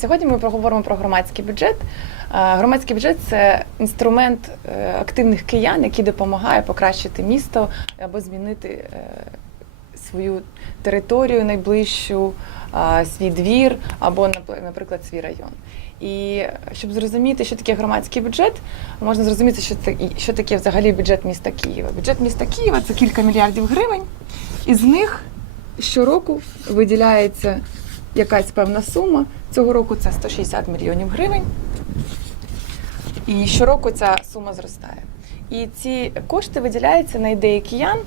Сьогодні ми проговоримо про громадський бюджет. Е, Громадський бюджет це інструмент е, активних киян, який допомагає покращити місто або змінити е, свою територію найближчу, свій двір або, нап- наприклад, свій район. І щоб зрозуміти, що таке громадський бюджет, можна зрозуміти, що це що таке взагалі бюджет міста Києва. Бюджет міста Києва це кілька мільярдів гривень, із них щороку виділяється якась певна сума. Цього року це 160 мільйонів гривень. І щороку ця сума зростає. І ці кошти виділяються на ідеї киян.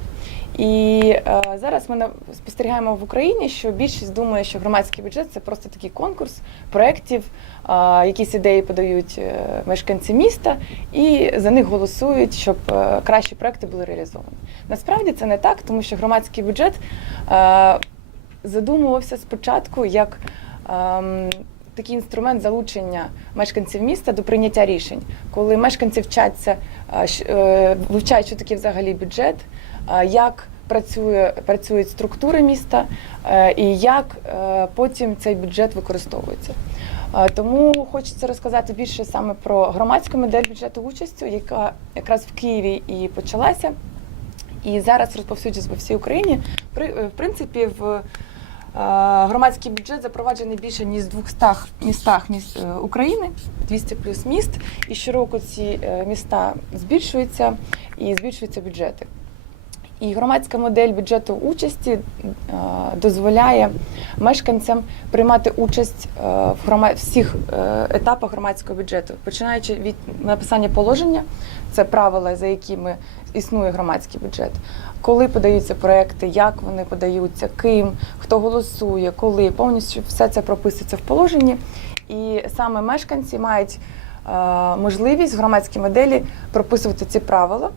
І е, зараз ми спостерігаємо в Україні, що більшість думає, що громадський бюджет це просто такий конкурс проєктів, е, якісь ідеї подають е, мешканці міста, і за них голосують, щоб е, кращі проекти були реалізовані. Насправді це не так, тому що громадський бюджет е, задумувався спочатку як ем, такий інструмент залучення мешканців міста до прийняття рішень, коли мешканці вчаться, е, е, вивчають, що таке взагалі бюджет, е, як працює, працюють структури міста е, і як е, потім цей бюджет використовується. Е, Тому хочеться розказати більше саме про громадську модель бюджету участю, яка якраз в Києві і почалася, і зараз розповсюджується по всій Україні. При, е, в принципі, в громадський бюджет запроваджений більше ніж в 200 містах міст е, України, 200 плюс міст. І щороку ці е, міста збільшуються і збільшуються бюджети. І громадська модель бюджету участі е, дозволяє мешканцям приймати участь е, в грома... всіх е, етапах громадського бюджету, починаючи від написання положення, це правила, за якими існує громадський бюджет. Коли подаються проекти, як вони подаються, ким, хто голосує, коли повністю все це прописується в положенні. І саме мешканці мають можливість в громадській моделі прописувати ці правила.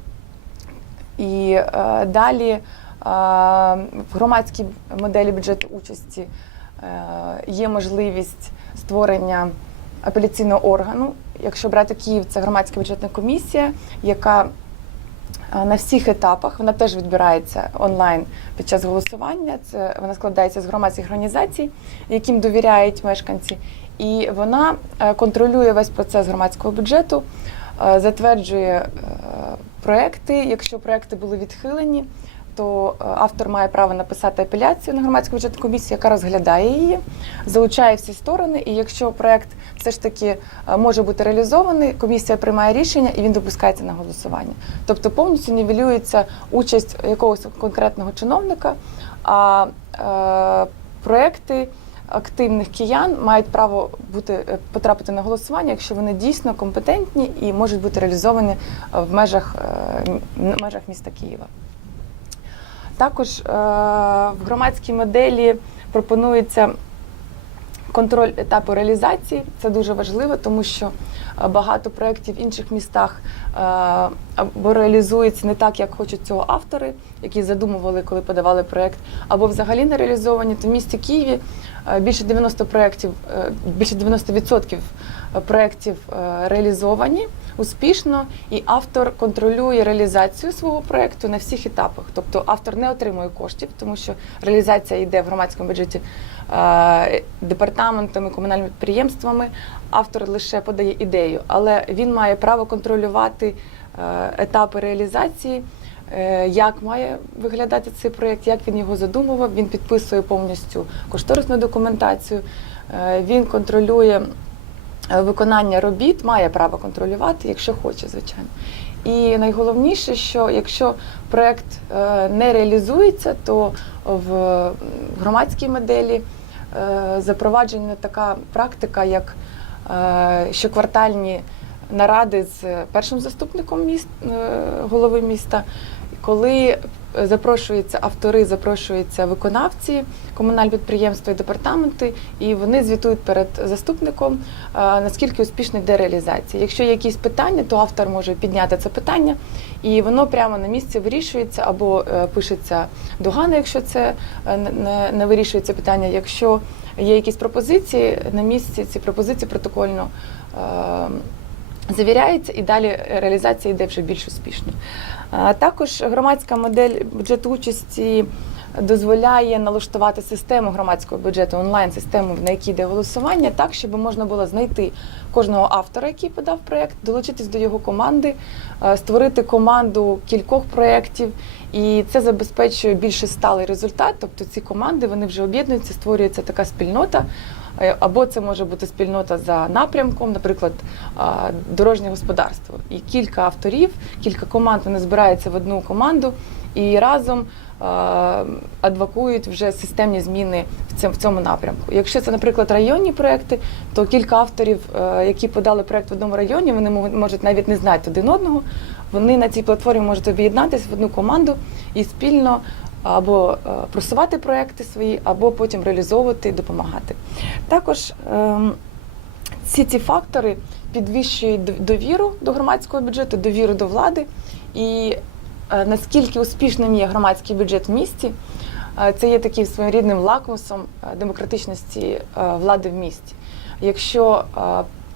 І е, далі е, в громадській моделі бюджету участі е, є можливість створення апеляційного органу. Якщо брати Київ, це громадська бюджетна комісія, яка е, на всіх етапах вона теж відбирається онлайн під час голосування. Це вона складається з громадських організацій, яким довіряють мешканці, і вона е, контролює весь процес громадського бюджету, затверджує е, проекти. Якщо проекти були відхилені, то е, автор має право написати апеляцію на громадську бюджетну комісію, яка розглядає її, залучає всі сторони. І якщо проект все ж таки е, може бути реалізований, комісія приймає рішення і він допускається на голосування. Тобто повністю нівелюється участь якогось конкретного чиновника, а е, проекти активних киян мають право бути е, потрапити на голосування, якщо вони дійсно компетентні і можуть бути реалізовані е, в межах, е, в межах міста Києва. Також е, в громадській моделі пропонується контроль етапу реалізації. Це дуже важливо, тому що е, багато проєктів в інших містах е, або реалізуються не так, як хочуть цього автори, які задумували, коли подавали проєкт, або взагалі не реалізовані. То в місті Києві е, більше 90 проєктів, е, більше 90% проєктів е, реалізовані успішно, і автор контролює реалізацію свого проєкту на всіх етапах. Тобто автор не отримує коштів, тому що реалізація йде в громадському бюджеті е, департаментами, комунальними підприємствами. Автор лише подає ідею, але він має право контролювати е, етапи реалізації. Е, Як має виглядати цей проєкт, як він його задумував, він підписує повністю кошторисну документацію, е, він контролює е, виконання робіт, має право контролювати, якщо хоче, звичайно. І найголовніше, що якщо проєкт не реалізується, то в громадській моделі запроваджена така практика, як щоквартальні наради з першим заступником міст, е, голови міста, коли запрошуються автори, запрошуються виконавці, комунальні підприємства і департаменти, і вони звітують перед заступником, е, наскільки успішно йде реалізація. Якщо є якісь питання, то автор може підняти це питання, і воно прямо на місці вирішується або е, пишеться догана, якщо це е, не вирішується питання. Якщо є якісь пропозиції на місці, ці пропозиції протокольно. е, Завіряється і далі реалізація йде вже більш успішно. Також громадська модель бюджету участі дозволяє налаштувати систему громадського бюджету, онлайн-систему, на якій йде голосування, так, щоб можна було знайти кожного автора, який подав проєкт, долучитись до його команди, е, створити команду кількох проєктів. І це забезпечує більш сталий результат. Тобто ці команди вони вже об'єднуються, створюється така спільнота. Е, Або це може бути спільнота за напрямком, наприклад, дорожнє господарство. І кілька авторів, кілька команд вони збираються в одну команду і разом адвокують вже системні зміни в цьому, напрямку. Якщо це, наприклад, районні проекти, то кілька авторів, е, які подали проект в одному районі, вони мо- можуть навіть не знати один одного. Вони на цій платформі можуть об'єднатися в одну команду і спільно або е, просувати проекти свої, або потім реалізовувати, допомагати. Також ем, всі ці фактори підвищують довіру до громадського бюджету, довіру до влади. І наскільки успішним є громадський бюджет в місті, е, це є таким своєрідним лакмусом е, демократичності е, влади в місті. Якщо,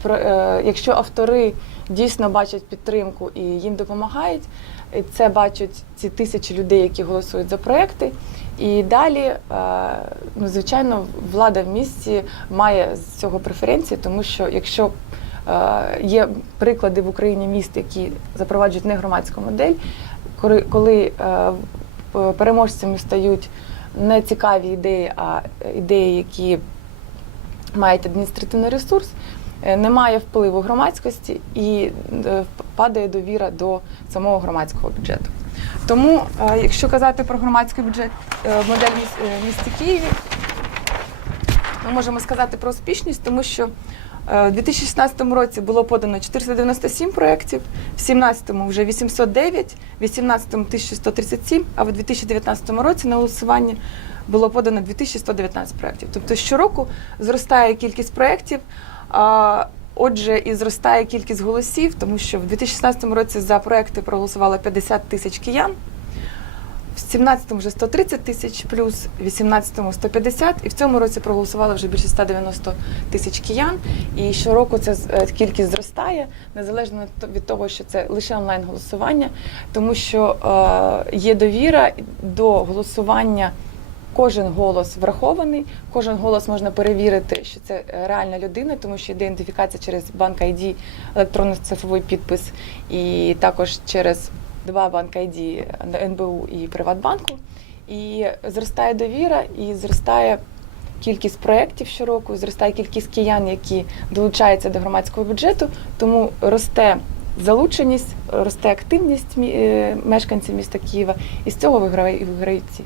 е, е, якщо автори дійсно бачать підтримку і їм допомагають, це бачать ці тисячі людей, які голосують за проекти. І далі, е, ну, звичайно, влада в місті має з цього преференції, тому що якщо е, є приклади в Україні міст, які запроваджують негромадську модель, коли, коли е, переможцями стають не цікаві ідеї, а ідеї, які мають адміністративний ресурс, е, немає впливу громадськості і е, падає довіра до самого громадського бюджету. Тому, е, якщо казати про громадський бюджет е, модель міс- е, місті Києві, ми можемо сказати про успішність, тому що е, у 2016 році було подано 497 проєктів, в 2017 вже 809, в 2018 1137, а в 2019 році на голосування було подано 2119 проєктів. Тобто щороку зростає кількість проєктів, отже, і зростає кількість голосів, тому що в 2016 році за проєкти проголосувало 50 тисяч киян. В 17-му вже 130 тисяч плюс, в 18-му 150, і в цьому році проголосувало вже більше 190 тисяч киян. І щороку ця е, кількість зростає, незалежно від то- від того, що це лише онлайн голосування, тому що е, є довіра до голосування. Кожен голос врахований, кожен голос можна перевірити, що це е, реальна людина, тому що йде ідентифікація через банк ID, електронно-цифровий підпис, і також через два банк ID НБУ і Приватбанку. І зростає довіра, і зростає кількість проєктів щороку, зростає кількість киян, які долучаються до громадського бюджету, тому росте залученість, росте активність е, мешканців міста Києва, і з цього виграють ці.